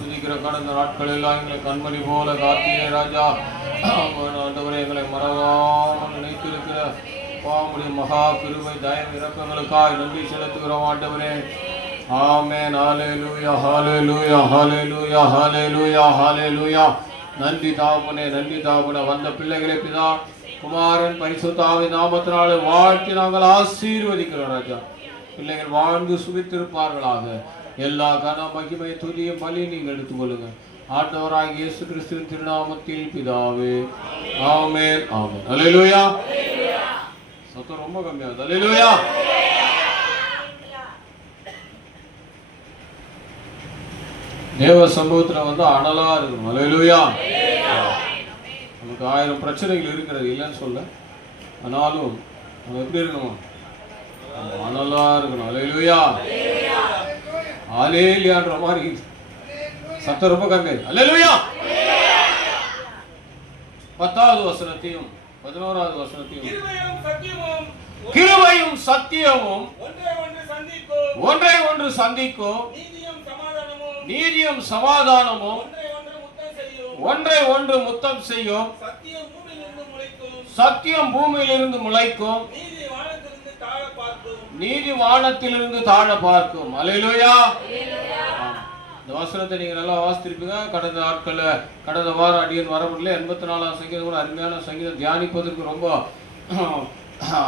துதிக்கிற கடந்த நாட்கள் எல்லாம் எங்களை கண்மணி போல காத்தியே ராஜா. ஆண்டவரே, எங்களை மறவாமல் நினைத்திருக்கிற உம்முடைய மகா கிருபை தயவு இரக்கங்களுக்காய் நன்றி செலுத்துகிறோம் ஆண்டவரே. ஆமென். ஹல்லேலூயா, ஹல்லேலூயா, ஹல்லேலூயா, ஹல்லேலூயா, ஹல்லேலூயா. நன்றி தாபனே, நன்றி தாபனே. வந்த பிள்ளைகளை பிதா குமாரன் பரிசுத்த ஆவியின் நாமத்தினாலே வாழ்த்தி நாங்கள் ஆசீர்வதிக்கிறோம் ராஜா. பிள்ளைகள் வாழ்ந்து சுவித்திருப்பார்களாக. எல்லா கன மகிமை துதிய பலி நீங்கள் எடுத்துக்கொள்ளுங்க ஆண்டவராகிய இயேசு கிறிஸ்துவின் திருநாமத்தில் பிதாவே. ஆமென், ஆமென். ஹல்லேலூயா. சத்தம் ரொம்ப கம்மியாகுது. ஹல்லேலூயா. தேவ சம்பவத்துல வந்து அனலா இருக்கணும். ஹல்லேலூயா. நமக்கு 1000 பிரச்சனைகள் இருக்கிறது, இல்லைன்னு சொல்ல. ஆனாலும் நம்ம எப்படி இருக்கணும்? அனலா இருக்கணும். ஹல்லேலூயா. ஹல்லேலூயான்ற மாதிரி சத்தம் ரொம்ப கம்மி. ஹல்லேலூயா. 10வது வசனத்தையும் 11வது வசனத்தையும், கிருபையும் சத்தியமும் ஒன்றை ஒன்று சந்திக்கும், நீதியும் சமாதானமும் ஒன்றை ஒன்று முத்தம் செய்யும், சத்தியம் பூமியிலிருந்து முளைக்கும், நீதி வானத்திலிருந்து தாழ பார்க்கும். ஹல்லேலூயா. இந்த வசனத்தை நீங்க நல்லா வாசித்திருப்பீங்க. கடந்த நாட்கள்ல, கடந்த வாரம் அடியன் வர முடியல. 84ஆம் சங்கீதம் கூட அருமையான சங்கீதம், தியானிப்பதற்கு ரொம்ப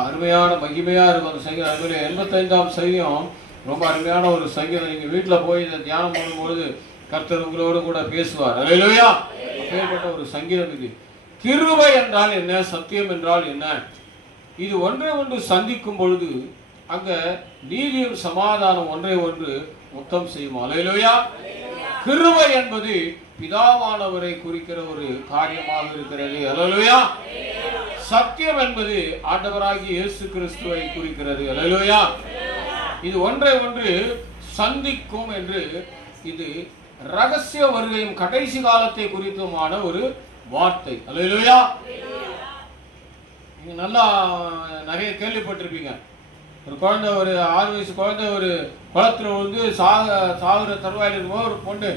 அருமையான மகிமையா இருக்கும் அந்த சங்கீதம். அதுமாதிரி 85ஆம் சங்கீதம் ரொம்ப அருமையான ஒரு சங்கீதம். நீங்க வீட்டுல போய் இதை தியானம் பண்ணும்பொழுது கர்த்தர் உங்களோடு கூட பேசுவார். ஹல்லேலூயா. அப்பேற்பட்ட ஒரு சங்கீதம் இது. கிருபை என்றால் என்ன, சத்தியம் என்றால் என்ன? இது ஒன்றை ஒன்று சந்திக்கும் பொழுது அங்க நீதியும் சமாதானம் ஒன்றை ஒன்று முத்தம் செய்யும். ஹல்லேலூயா. கிருபை என்பது பிதாவானவரை குறிக்கிற ஒரு காரியமாக இருக்கிறது. ஹல்லேலூயா. சத்தியம் என்பது ஆண்டவராகிய இயேசு கிறிஸ்துவை குறிக்கிறது. ஹல்லேலூயா. இது ஒன்றை ஒன்று சந்திக்கும் என்று, இது ரகசிய வருகையும் கடைசி காலத்தை குறித்துமான ஒரு வார்த்தை. ஹல்லேலூயா. நீங்க நல்லா நிறைய கேள்விப்பட்டிருப்பீங்க. ஒரு குழந்தை, ஒரு 6 வயசு குழந்தை ஒரு குளத்துல வந்து சாகுற தருவாயில் இருக்கும்போது ஒரு பொண்ணு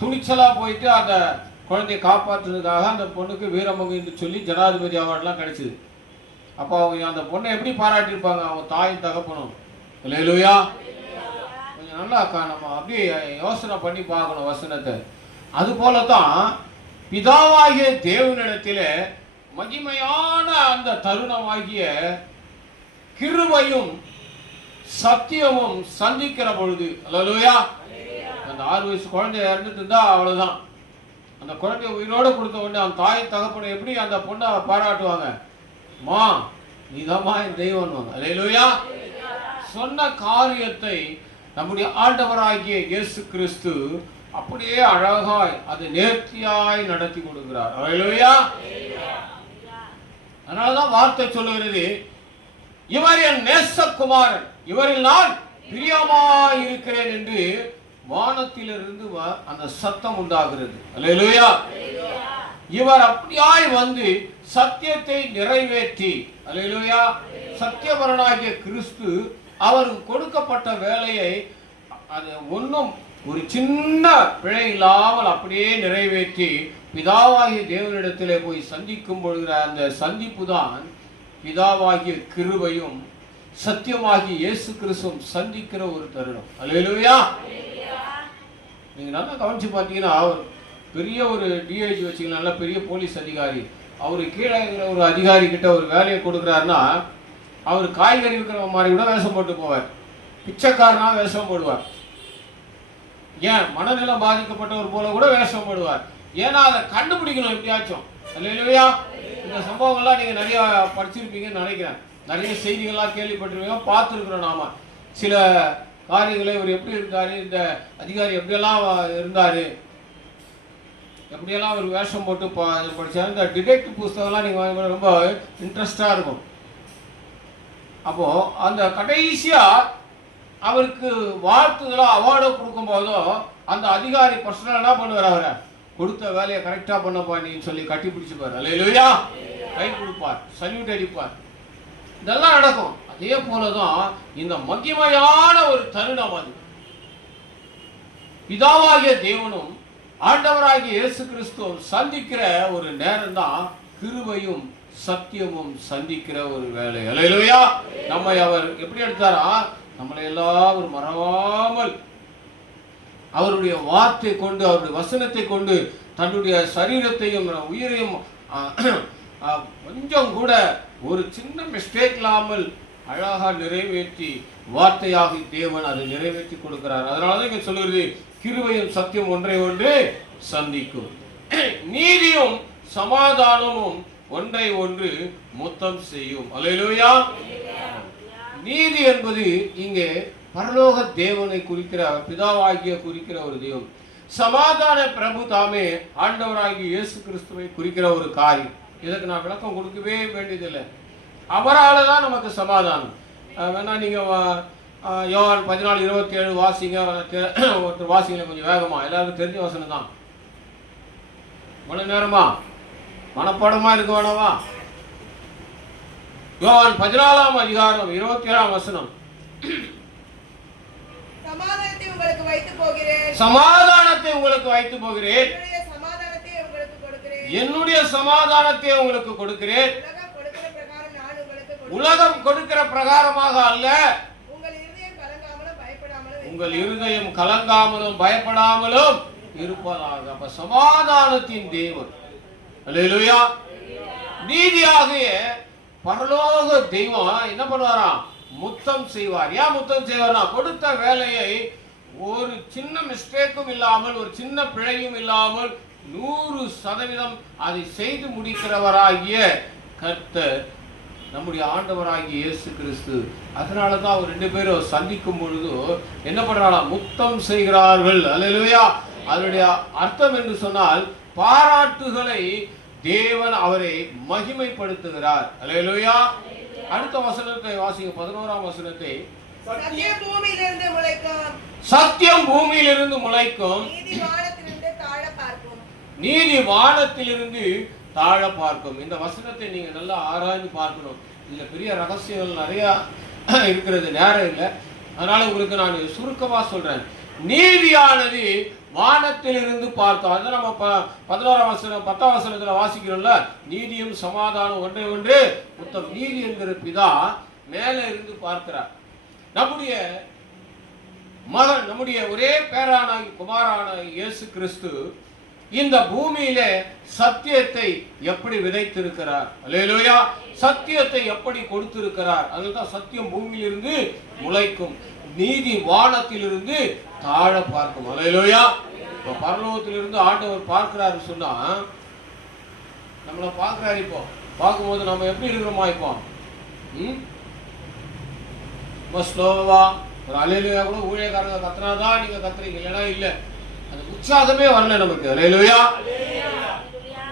துணிச்சலா போயிட்டு அந்த குழந்தையை காப்பாற்றுறதுக்காக அந்த பொண்ணுக்கு வீரமங்கைன்னு சொல்லி ஜனாதிபதி அவார்டெலாம் கிடைச்சிது. அப்போ அவங்க அந்த பொண்ணை எப்படி பாராட்டியிருப்பாங்க, அவங்க தாயும் தகப்பனும். ஹல்லேலூயா. கொஞ்சம் நல்லா நம்ம அப்படியே யோசனை பண்ணி பார்க்கணும் வசனத்தை. அது போலதான் பிதாவாகிய தேவனிடத்திலே மகிமையான அந்த தருணமாகிய கிருபையும் சத்தியமும் சந்திக்கிற பொழுது, ஹல்லேலூயா, அந்த 6 வயசு குழந்தை இறந்துட்டு இருந்தா அவ்வளவுதான். அந்த குழந்தைய உயிரோடு கொடுத்த உடனே அந்த தாய் தகப்பனை எப்படி அந்த பொண்ணை பாராட்டுவாங்க? மா, நீதாம்மா என் தெய்வம். ஹல்லேலூயா. சொன்ன காரியத்தை நம்முடைய ஆண்டவராகிய இயேசு கிறிஸ்து அப்படியே அழகாய் அது நேர்த்தியாய் நடத்தி கொடுக்கிறார். ஹல்லேலூயா. அதனாலதான் வார்த்தை சொல்லுகிறது, இவர் என் நேசகுமாரன், இவரில் நான் பிரியமாய் இருக்கிறேன் என்று வானத்திலிருந்து அந்த சத்தம் உண்டாகிறது. ஹல்லேலூயா. இவர் அப்படியாய் வந்து சத்தியத்தை நிறைவேற்றி, ஹல்லேலூயா, சத்தியபரனாகிய கிறிஸ்து அவருக்கு கொடுக்கப்பட்ட வேலையை அது ஒன்றும் ஒரு சின்ன பிழை இல்லாமல் அப்படியே நிறைவேற்றி பிதாவாகிய தேவனிடத்திலே போய் சந்திக்கும் பொழுது அந்த சந்திப்பு தான் பிதாவாகிய கிருபையும் சத்தியமாகிய இயேசு கிறிஸ்துவும் சந்திக்கிற ஒரு தருணம். ஹல்லேலூயா. நீங்க நல்லா கவனிச்சு பார்த்தீங்கன்னா, பெரிய ஒரு டிஐஜி வச்சுக்கலாம், நல்ல பெரிய போலீஸ் அதிகாரி, அவரு கீழே ஒரு அதிகாரி கிட்ட ஒரு வேலையை கொடுக்குறாருன்னா அவர் காய்கறி விற்கிற மாதிரி கூட வேஷம் போட்டு போவார், பிச்சைக்காரனா வேஷம் போடுவார், ஏன் மனநிலம் பாதிக்கப்பட்டவர் போல கூட வேஷம் போடுவார். ஏன்னா அதை கண்டுபிடிக்கணும் எப்படியாச்சும். ஹல்லேலூயா. இந்த சம்பவங்கள்லாம் நீங்க நிறைய படிச்சிருப்பீங்கன்னு நினைக்கிறேன். நிறைய செய்திகள்லாம் கேள்விப்பட்டிருப்பீங்க, பார்த்துருக்குறோம் நாம. சில காரியங்களை இவர் எப்படி இருந்தாரு, இந்த அதிகாரி எப்படியெல்லாம் இருந்தாரு, எப்படியெல்லாம் ஒரு வேஷம் போட்டு படிச்சாரு. இந்த டிடெக்டிவ் புஸ்தகம்லாம் நீங்க ரொம்ப இன்ட்ரெஸ்டா இருக்கும். அப்போ அந்த கடைசியா அவருக்கு வாழ்த்துதலோ அவார்டோ கொடுக்கும் போதோ அந்த அதிகாரி பர்சனல் என்ன பண்ணுவார், அவரை கொடுத்த வேலையை கரெக்டா பண்ணப்பா நீ சொல்லி கட்டி பிடிச்சுப்பார். ஹல்லேலூயா. கை கொடுப்பார், சல்யூட் அடிப்பார். இதெல்லாம் நடக்கும். அதே போலதான் இந்த மகிமையான ஒரு தருணம் அது. பிதாவாகிய தேவனும் ஆண்டவராகிய இயேசு கிறிஸ்துவும் சந்திக்கிற ஒரு நேரம் தான் கிருபையும் சத்தியமும் சந்திக்கிற ஒரு வேலை. அல்லேலூயா. நம்மை அவர் எப்படி எடுத்தாரா? நம்மளை எல்லாம் மறவாமல் அவருடைய வார்த்தை கொண்டு, அவருடைய வசனத்தை கொண்டு தன்னுடைய சரீரத்தையும் உயிரையும் கொஞ்சம் கூட ஒரு சின்ன மிஸ்டேக் இல்லாமல் அழகா நிறைவேற்றி வார்த்தையாக தேவன் அதை நிறைவேற்றி கொடுக்கிறார். அதனாலதான் இங்க சொல்லுகிறது, கிருபையும் சத்தியம் ஒன்றை ஒன்று சந்திக்கும், நீதியும் சமாதானமும் ஒன்றை ஒன்று முத்தம் செய்யும். அல்லேலூயா. நீதி என்பது இங்கே பரலோக தேவனை குறிக்கிற, பிதாவாகிய குறிக்கிற ஒரு தெய்வம். சமாதான பிரபு தாமே ஆண்டவராகிய இயேசு கிறிஸ்துவை குறிக்கிற ஒரு காரியம். இதற்கு நான் விளக்கம் கொடுக்கவே வேண்டியதில்லை. அவரால் தான் நமக்கு சமாதானம். வேணா நீங்க யோவான் 14:27 வாசிங்க. ஒருத்தர் வாசிங்க கொஞ்சம் வேகமா, எல்லாருக்கும் தெரிஞ்ச வசனம் தான். மணி நேரமா மனப்பாடமா இருக்க வேணாமா? யோவான் 14:27 சமாதானத்தை உங்களுக்கு வைத்து போகிறேன், சமாதானத்தை உங்களுக்கு வைத்து போகிறேன், என்னுடைய சமாதானத்தை உங்களுக்கு கொடுக்கிறேன். உலகம் கொடுக்கிற பிரகாரமாக அல்ல, உங்கள் இருதயம் கலங்காமலும் பயப்படாமலும் இருப்பதாக. அப்ப சமாதானத்தின் தேவன், அல்லேலூயா, நீதியாகிய பரலோக தெய்வம் என்ன பண்ணுவாராம்? முத்தம் செய்வார். ஏன் முத்தம் செய்வார்னா, கொடுத்த வேலையை ஒரு சின்ன மிஸ்டேக்கும் இல்லாமல், ஒரு சின்ன பிழையும் இல்லாமல் 100% அதை செய்து முடிக்கிறவராகிய கர்த்தர் நம்முடைய ஆண்டவராகிய இயேசு கிறிஸ்து. அதனாலதான் அவர் 2 பேரும் சந்திக்கும் பொழுது என்ன பண்றாங்க? முத்தம் செய்கிறார்கள். அல்லேலூயா. அதனுடைய அர்த்தம் என்று சொன்னால், பாராட்டுகளை தேவன் அவரை மகிமைப்படுத்துகிறார். அல்லேலூயா. அடுத்த வசனத்தை வாசிங்க, 11ஆம் வசனத்தை. சத்தியம் பூமியிலிருந்து முளைக்கும், சத்தியம் பூமியிலிருந்து முளைக்கும், நீதி வானத்திலிருந்து தாழ பார்க்கும். இந்த வசனத்தை நீங்க நல்லா ஆராய்ந்து பார்க்கணும். இதுல பெரிய ரகசியங்கள் நிறைய இருக்கிறது, நேரம் இல்லை. அதனால உங்களுக்கு நான் சுருக்கமா சொல்றேன். நீதியானது வானத்திலிருந்து பார்த்தோம். அதான் நம்ம 11ஆம் வசனம் 10ஆம் வசனத்துல வாசிக்கிறோம்ல, நீதியும் சமாதானம் ஒன்றை ஒன்று முத்தம். நீதி என்கிற பிதா மேல இருந்து பார்க்கிறார். நம்முடைய மகன், நம்முடைய ஒரே பேரான குமாரான இயேசு கிறிஸ்து இந்த பூமியிலே சத்தியத்தை எப்படி விதைத்திருக்கிறார். அல்லேலூயா. சத்தியத்தை எப்படி கொடுத்திருக்கிறார். அதுதான் சத்தியம் பூமியிலிருந்து முளைக்கும், நீதி வானத்திலிருந்து தாழ பார்க்கும். அல்லேலூயா. இப்போ பரலோகத்திலிருந்து ஆண்டவர் பார்க்கிறாரு சொன்னா, நம்மளை பார்க்கிறாரு. இப்போ பார்க்கும்போது நம்ம எப்படி இருக்கிறோமா? இப்போ ரொம்ப ஸ்லோவா ஒரு அல்லேலூயா கூட ஊழியக்காரங்க கத்துனாதான் நீங்க கத்துறீங்க, இல்லைன்னா இல்லை. அந்த உற்சாகமே வரல நமக்கு. அல்லேலூயா.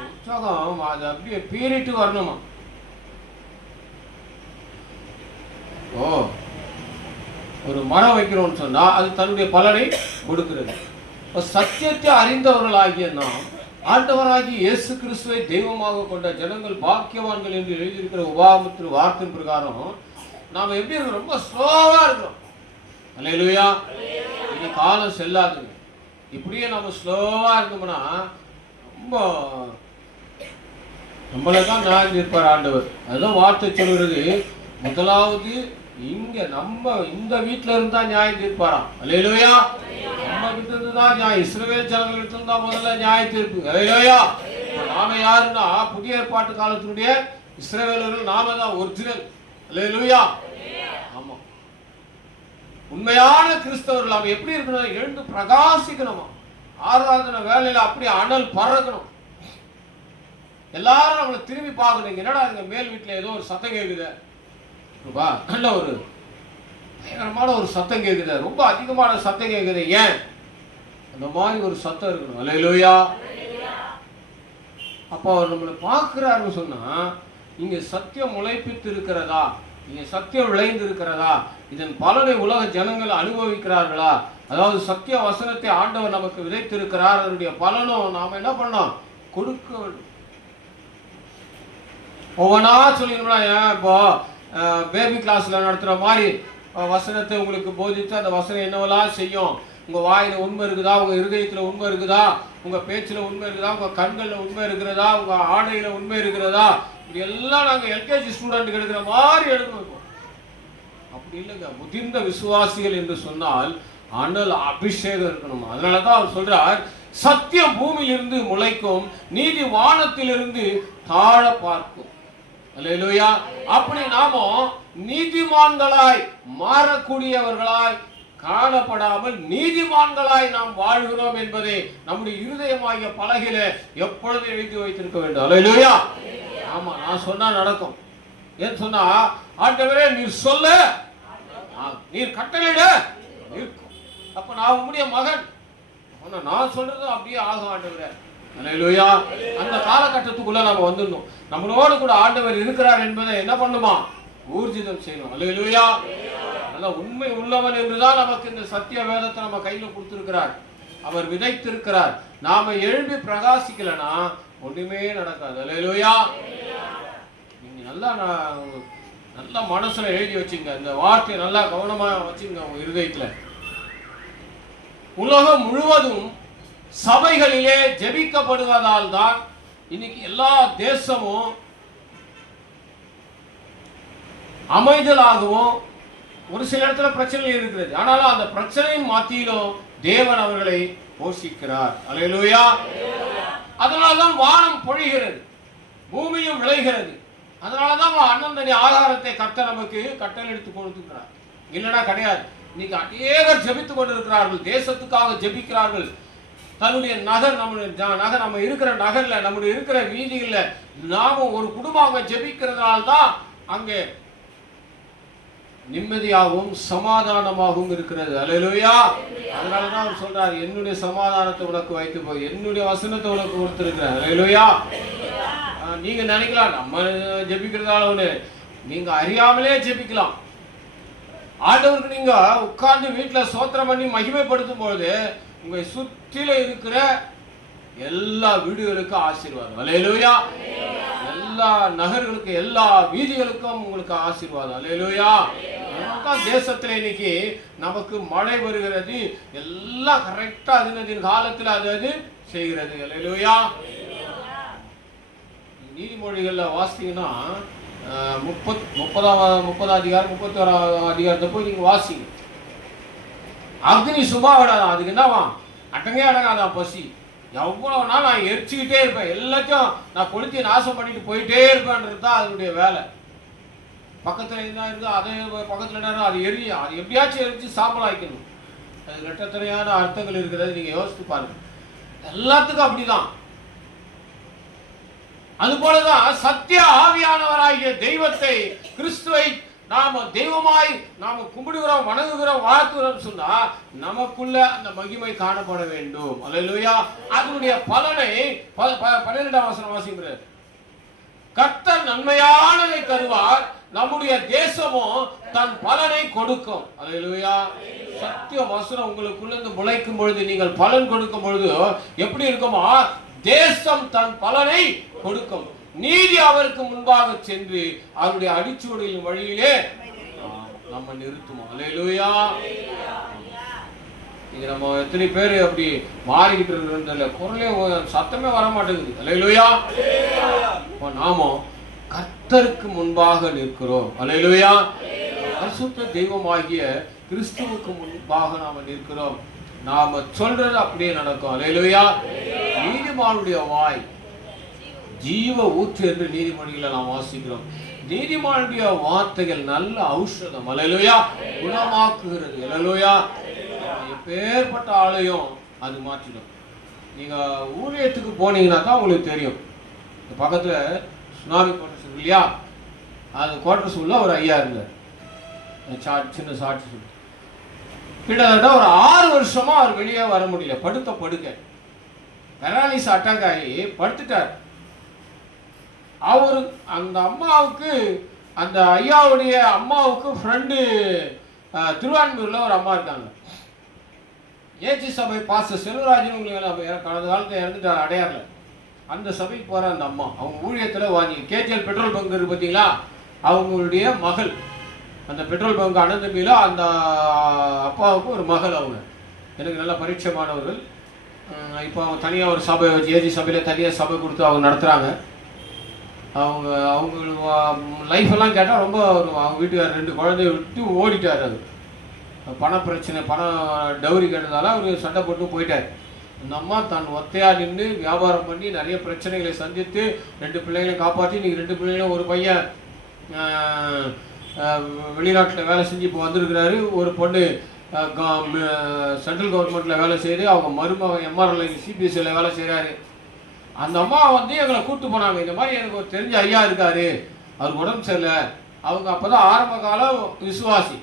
உற்சாகம் அது அப்படியே பீறிட்டு வரணுமா? ஓ, ஒரு மரம் வைக்கிறோம்னு சொன்னா அது தன்னுடைய பலனை கொடுக்கிறது. சத்தியத்தை அறிந்தவர்களாகிய நாம் ஆண்டவராகிய இயேசு கிறிஸ்துவை தெய்வமாக கொண்ட ஜனங்கள் பாக்கியவான்கள் என்று எழுதியிருக்கிற உபாகமத்தின் வார்த்தையின் பிரகாரம் நாம எப்படி இருக்கிறோம்? ரொம்ப ஸ்லோவா இருக்கிறோம். அல்லேலூயா. இனி காலம் செல்லாதுங்க. இப்படியே நம்ம ஸ்லோவா இருந்தோம்னா ரொம்ப நம்மளை தான் நியாயம் தீர்ப்பார் ஆண்டவர். அதுதான் வார்த்தை சொல்கிறது. முதலாவது இங்க நம்ம இந்த வீட்டுல இருந்தா நியாயம் தீர்ப்பாராம். அல்லேலூயா. நம்ம கிட்ட இருந்து தான் நியாயம். இஸ்ரவேல் ஜனங்கள் கிட்ட இருந்தா முதல்ல நியாய தீர்ப்பு. அல்லேலூயா. நாம யாருன்னா புதிய ஏற்பாட்டு காலத்தினுடைய இஸ்ரவேலர்கள் நாம தான் ஒரிஜினல். அல்லேலூயா. ஆமா, உண்மையான கிறிஸ்தவர்கள் நாம எப்படி இருக்கணும்? எழுந்து பிரகாசிக்கணுமா? ஆராதனை வேலையில அப்படியே அனல் பறக்கணும். எல்லாரும் நம்மளை திரும்பி பார்க்கணும். என்னடா இங்க மேல் வீட்டுல ஏதோ ஒரு சத்தம் கேக்குது, நல்ல ஒரு பயங்கரமான ஒரு சத்தம் கேக்குது, ரொம்ப அதிகமான சத்தம் கேக்குது. ஏன் அந்த மாதிரி ஒரு சத்தம் இருக்கணும்? அல்லேலூயா. அப்போ அவர் நம்மளை பார்க்கிறாருன்னு சொன்னா, இங்க சத்தியம் முளைப்பித்து இருக்கிறதா? இங்க சத்தியம் விளைந்து இருக்கிறதா? இதன் பலனை உலக ஜனங்கள் அனுபவிக்கிறார்களா? அதாவது சத்திய வசனத்தை ஆண்டவர் நமக்கு விதைத்திருக்கிறார். அதனுடைய பலனும் நாம என்ன பண்ணோம்? கொடுக்க வேண்டும். ஒவ்வொன்றா சொல்லிக்கணும்னா, இப்போ பேபி கிளாஸ்ல நடத்துற மாதிரி வசனத்தை உங்களுக்கு போதித்து அந்த வசனம் என்னவெல்லாம் செய்யும், உங்க வாயில உண்மை இருக்குதா, உங்க இருதயத்துல உண்மை இருக்குதா, உங்க பேச்சுல உண்மை இருக்குதா, உங்க கண்கள்ல உண்மை இருக்கிறதா, உங்க ஆடையில உண்மை இருக்கிறதா, இது எல்லாம் நாங்க எல்கேஜி ஸ்டூடெண்ட் எடுக்கிற மாதிரி எடுக்கணும். அப்படி இல்லைங்க. முதிர்ந்த விசுவாசிகள் என்று சொன்னால் அனல் அபிஷேகம் இருக்கணும். அதனாலதான் அவர் சொல்றார், சத்தியம் பூமியிலிருந்து முளைக்கும், நீதி வானத்திலிருந்து தாழ பார்க்கும். அல்லேலூயா. அப்படி நாம நீதிமான்களாய் மாறக்கூடியவர்களாய் காணப்படாமல் நீதிமான்களாய் நாம் வாழ்கிறோம் என்பதை நம்முடைய இருதயமாகிய பலகையில எப்பொழுதும் எழுதி வைத்திருக்க வேண்டும். அல்லேலூயா. ஆமா, நான் சொன்னா நடக்கும். ஏன் சொன்னா, ஆண்டவரே நீர் சொல்ல, நீர் கட்டளையிட நிற்கும். அப்ப நான் உம்முடைய மகன், நான் சொல்றது அப்படியே ஆகும் ஆண்டவரே. அல்லேலூயா. அந்த காலகட்டத்துக்குள்ள நம்ம வந்துடணும். நம்மளோடு கூட ஆண்டவர் இருக்கிறார் என்பதை என்ன பண்ணுமா, ஊர்ஜிதம் செய்யணும். அல்லேலூயா. அதான் உண்மை உள்ளவன் என்றுதான் நமக்கு இந்த சத்திய வேதத்தை நம்ம கையில கொடுத்திருக்கிறார். அவர் விதைத்திருக்கிறார். நாம எழுப்பி பிரகாசிக்கலனா ஒண்ணுமே நடக்காது. அல்லேலூயா. நீங்க நல்லா மனசுல எழுதி வச்சுங்க. இந்த வார்த்தையை நல்லா கவனமா வச்சுங்க உங்க இருதயத்துல. உலகம் முழுவதும் சபைகளிலே ஜெபிக்கப்படுவதால் தான் இன்னைக்கு எல்லா தேசமும் அமைதலாகவும், ஒரு சில இடத்துல பிரச்சனை இருக்கிறது, ஆனாலும் அந்த பிரச்சனையின் மத்தியிலும் தேவன் அவர்களை போஷிக்கிறார். அல்லேலூயா. அதனால்தான் வானம் பொழிகிறது, பூமியும் விளைகிறது. அதனாலதான் அன்னந்தனி ஆகாரத்தை கர்த்தர் நமக்கு கட்டளை எடுத்து கொடுத்துக்கிறார். இல்லைன்னா கிடையாது. இன்னைக்கு அநேகர் ஜெபித்துக் கொண்டிருக்கிறார்கள், தேசத்துக்காக ஜெபிக்கிறார்கள். தன்னுடைய நகர், நம்ம இருக்கிற நகர்ல, நம்முடைய இருக்கிற வீதிகள்ல நாம ஒரு குடும்பம் ஜெபிக்கிறதுனால தான் அங்கே நிம்மதியாகவும் சமாதானமாகவும் இருக்கிறது. அல்லேலூயா. அதனாலதான் அவர் சொல்றார், என்னுடைய சமாதானத்தை உனக்கு வைத்து போய் என்னுடைய வசனத்தை உனக்கு கொடுத்திருக்கிறேன். அல்லேலூயா. நீங்க நினைக்கலாம் நம்ம ஜெபிக்கிறதால ஒண்ணு, நீங்க அறியாமலே ஜெபிக்கலாம். ஆண்டவருக்கு நீங்க உட்கார்ந்து வீட்டுல சோத்திரம் பண்ணி மகிமைப்படுத்தும் பொழுது உங்களை சுற்றில இருக்கிற எல்லா வீடுகளுக்கும் ஆசீர்வாதம். அல்லேலூயா. எல்லா நகர்களுக்கு, எல்லா வீதிகளுக்கும் உங்களுக்கு ஆசீர்வாதம். அல்லேலூயா. தேசத்துல இன்னைக்கு நமக்கு மழை வருகிறது, எல்லாம் கரெக்டா அதின் காலத்துல அது செய்கிறது. அல்லேலூயா. நீதிமொழிகள்ல வாசிங்கன்னா 30 அதிகாரம் 31 அதிகாரத்தை போய் நீங்க வாசிங்க. அக்னி சும்மா விடாது, அதுக்கு என்னவா அட்டங்கே அடங்காதான் பசி. எவ்வளவு நாள் நான் எரிச்சுக்கிட்டே இருப்பேன், எல்லாத்தையும் நான் கொளுத்தி நாசம் பண்ணிட்டு போயிட்டே இருப்பேன்றது தான் அதனுடைய வேலை. பக்கத்துல என்ன இருக்கு, அதை பக்கத்துல என்ன அது எரியும், அது எப்படியாச்சும் எரிச்சு சாம்பலாக்கணும். அது ரெட்டத்தனையான அர்த்தங்கள் இருக்கிறது, நீங்க யோசித்து பாருங்க. எல்லாத்துக்கும் அப்படிதான். அது போலதான் சத்திய ஆவியானவராகிய தெய்வத்தை, கிறிஸ்துவை நாம தெய்வமாய் நாம கும்பிடுகிறோம், வணங்குகிறோம், வாழ்த்துகிறோம் சொன்னா நமக்குள்ள அந்த மகிமை காணப்பட வேண்டும். அல்லேலூயா. அதனுடைய பலனை 12ஆம் வசனம் வாசிக்கிறார். கர்த்தர் நன்மையானதை தருவார், நம்முடைய தேசமும் தன் பலனை கொடுக்கும். அல்லேலூயா. சத்திய வசனம் உங்களுக்குள்ள இருந்து முளைக்கும் பொழுது, நீங்கள் பலன் கொடுக்கும் பொழுது எப்படி இருக்குமா, தேசம் தன் பலனை கொடுக்கும். நீதி அவருக்கு முன்பாக சென்று அவருடைய அடிச்சுவடியின் வழியிலே நம்ம நிறுத்தும். அல்லேலூயா. இது நம்ம எத்தனை பேர் அப்படி மாறிக்கிட்டு இருந்ததில்ல, குரலே சத்தமே வர மாட்டேங்குது. அல்லேலூயா. நாம கர்த்தருக்கு முன்பாக நிற்கிறோம். அல்லேலூயா. பரிசுத்த தெய்வமாகிய கிறிஸ்துவுக்கு முன்பாக நாம நிற்கிறோம். நாம சொல்றது அப்படியே நடக்கும். அல்லேலூயா. நீதிமானுடைய வாய் ஜீவ ஊற்று என்று நீதிமொழிகளை நாம் வாசிக்கிறோம். நீதிமானுடைய வார்த்தைகள் நல்ல ஔஷதம். அல்லேலூயா. குணமாக்குகிறது. அல்லேலூயா. எப்பேற்பட்ட ஆளையும் அது மாற்றிடும். நீங்க ஊழியத்துக்கு போனீங்கன்னா தான் உங்களுக்கு தெரியும். பக்கத்துல சுனாமி குவார்டர்ஸ் இருக்கு இல்லையா, அது குவார்டர்ஸ் உள்ள ஒரு ஐயா இருந்தார். சின்ன சாட்சி சொல்லி கிட்டத்தட்ட ஒரு 6 வருஷமா அவர் வெளியே வர முடியல. படுக்க பெராலிஸ் அட்டாக் ஆகி படுத்துட்டார். அவரு அந்த அம்மாவுக்கு, அந்த ஐயாவுடைய அம்மாவுக்கு ஃப்ரெண்டு திருவான்மூர்ல ஒரு அம்மா இருக்காங்க. ஏச்சி சபை பாஸ்டர் செல்வராஜன், உங்களுக்கு கடந்த காலத்தில் இறந்துட்டார் அடையாறுல. அந்த சபைக்கு போற அந்த அம்மா, அவங்க ஊழியத்தில் வாங்கி கேஜிஎல் பெட்ரோல் பங்க் இருக்கு பார்த்தீங்களா, அவங்களுடைய மகள். அந்த பெட்ரோல் பங்க் அனந்தமியில அந்த அப்பாவுக்கு ஒரு மகள். அவங்க எனக்கு நல்ல பரிச்சயமானவர்கள். இப்போ அவங்க தனியாக ஒரு சபை ஏஜி சபையில் தனியாக சபை கொடுத்து அவங்க நடத்துகிறாங்க. அவங்க லைஃப் எல்லாம் கேட்டால் ரொம்ப அவங்க வீட்டுக்காரர் 2 குழந்தைய விட்டு ஓடிட்டார். அது பண பிரச்சனை, டவுரி கேட்டதால அவர் சண்டை போட்டு போயிட்டார். அந்த அம்மா தான் ஒத்தையாக நின்று வியாபாரம் பண்ணி நிறைய பிரச்சனைகளை சந்தித்து 2 பிள்ளைகளையும் காப்பாற்றி, இன்றைக்கி 2 பிள்ளைகளும், ஒரு பையன் வெளிநாட்டில் வேலை செஞ்சு இப்போ வந்திருக்கிறாரு. ஒரு பொண்ணு சென்ட்ரல் கவர்மெண்ட்டில் வேலை செய்யுது. அவங்க மருமகன் எம்ஆர்எல் சிபிஎஸ்சியில் வேலை செய்கிறாரு. அந்த அம்மா வந்து எங்களை கூப்பிட்டு போனாங்க. இந்த மாதிரி எனக்கு ஒரு தெரிஞ்ச ஐயா இருக்காரு, அவருக்கு உடம்பு சரியில்லை. அவங்க அப்போ தான் ஆரம்ப கால விசுவாசி.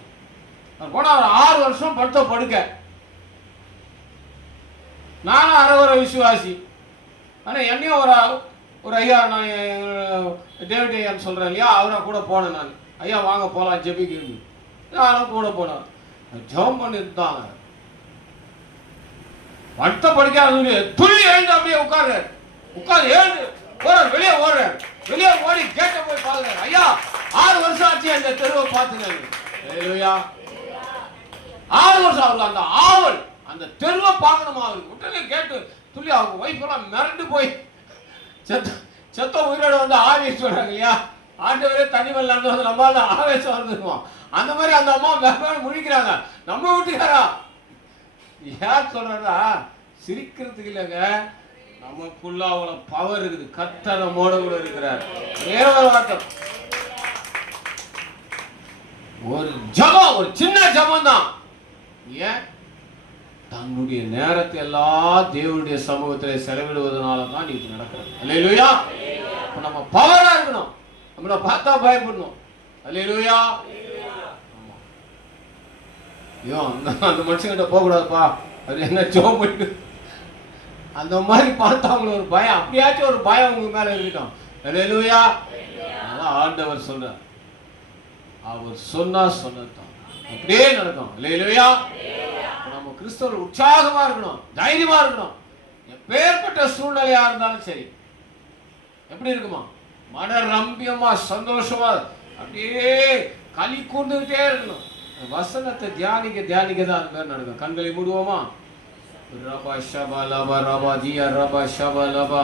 அவர் போனால் அவர் 6 வருஷம் படுக்க. நானும் அரைவர விசுவாசி. ஆனால் என்னையும் ஒரு ஐயா, நான் டேவிட் ஐயான்னு சொல்கிறேன் இல்லையா, அவரை கூட போனேன். நான் ஐயா வாங்க போகலாம் ஜெபிக்கிறது, நானும் கூட போனேன். ஜெபம் பண்ணிருந்தாங்க. படுக்காத துள்ளி எழுந்து அப்படியே உட்கார்றாரு. உட்கார்ந்து எழுந்து ஓடுறாரு, வெளியே ஓடுறாரு. வெளியே ஓடி கேட்ட போய் பாக்குறாரு. ஐயா 6 வருஷம் ஆச்சு அந்த தெருவை பார்த்துங்க. 6 வருஷம் அவருக்கு அந்த ஆவல், அந்த தெருவை பார்க்கணுமா அவருக்கு. உடனே கேட்டு துள்ளி அவங்க ஒய்ஃப் எல்லாம் மிரண்டு போய் செத்த உயிரோட வந்து ஆவேசம் சொல்றாங்க இல்லையா, ஆண்டவரே தண்ணி வெள்ளம் வந்து நம்மளால ஆவேசம் வந்துருவோம். அந்த மாதிரி அந்த அம்மா வேற முழிக்கிறாங்க. நம்ம வீட்டுக்காரா யார் சொல்றா, சிரிக்கிறதுக்கு இல்லைங்க, நமக்குள்ள அவ்வளவு பவர் இருக்குது. கர்த்தர் நம்மோட கூட இருக்கிறார். ஒரு ஜபம், ஒரு சின்ன ஜபம் தான். ஏன் தன்னுடைய நேரத்தை எல்லாம் தேவனுடைய சமூகத்தில் செலவிடுவதனால தான் இது நடக்கிறது. அல்லேலூயா. நம்ம பவரா இருக்கணும், நம்மளை பார்த்தா பயப்படணும். அல்லேலூயா. ஐயோ அந்த மனுஷங்கிட்ட போகக்கூடாதுப்பா, அது என்ன ஜோம் பண்ணிட்டு அந்த மாதிரி பார்த்தா அவங்களுக்கு ஒரு பயம், அப்படியாச்சும் ஒரு பயம் உங்க மேல இருக்கட்டும். அல்லேலூயா. அதான் ஆண்டவர் சொல்றார், அவர் சொன்னதுதான் அப்படியே நடக்கும். அல்லேலூயா. நம்ம கிறிஸ்தவர்கள் உற்சாகமா இருக்கணும், தைரியமா இருக்கணும். எப்பேற்பட்ட சூழ்நிலையா இருந்தாலும் சரி. எப்படி இருக்குமா, மன ரம்பியமா சந்தோஷமா அப்படியே களி கூர்ந்துகிட்டே இருக்கணும். வசனத்தை தியானிக்க தான் அந்த மாதிரி நடக்கும். கண்களை மூடுவோமா. ரபா ஷபா லபா ரபா தியா ரபா ஷபா லபா.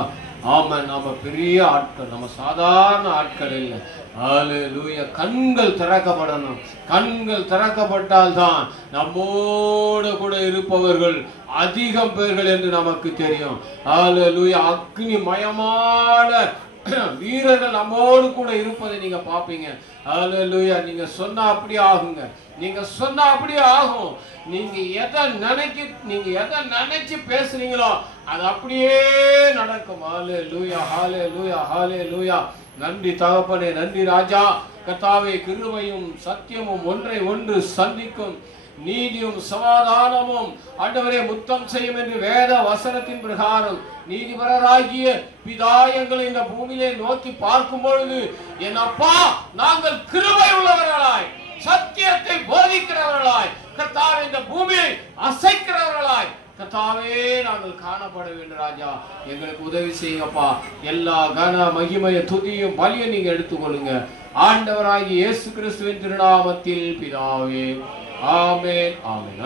ஆமா, நம்ம பெரிய ஆட்கள், நம்ம சாதாரண ஆட்கள் இல்லை. ஹல்லேலூயா. கண்கள் திறக்கப்படணும். கண்கள் திறக்கப்பட்டால் தான் நம்மோடு கூட இருப்பவர்கள் அதிகம் பேர்கள் என்று நமக்கு தெரியும். ஹல்லேலூயா. அக்னி மயமான வீரர்கள் நம்மோடு கூட இருப்பதை நீங்க பாப்பீங்க. ஹல்லேலூயா. நீங்க சொன்னா அப்படியே ஆகுங்க. நீங்க சொன்னா அப்படியே ஆகும். நீங்க எதை நினைச்சு பேசுறீங்களோ அது அப்படியே நடக்கும். ஹல்லேலூயா. ஹல்லேலூயா. ஹல்லேலூயா. நன்றி தகப்பனே, நன்றி ராஜா. கர்த்தாவே, கிருபையும் சத்தியமும் ஒன்றை ஒன்று சந்திக்கும், நீதியும் சமாதானமும் ஆண்டவரே முத்தம் செய்யும் என்று வேத வசனத்தின் பிரகாரம் நீதிபரராகிய பிதா எங்களை இந்த பூமியிலே நோக்கி பார்க்கும் பொழுது, என் அப்பா, நாங்கள் கிருபை உள்ளவர்களாய், சத்தியத்தை போதிக்கிறவர்களாய், கர்த்தாவே இந்த பூமியை அசைக்கிறவர்களாய் கர்த்தாவே நாங்கள் காணப்பட வேண்டும். ராஜா, எங்களுக்கு உதவி செய்யுங்கப்பா. எல்லா கன மகிமைய துதியும் பலியும் நீங்க எடுத்துக்கொள்ளுங்க. ஆண்டவராகிய இயேசு கிறிஸ்துவின் திருநாமத்தில் பிதாவே. ஆமென். ஆமென்.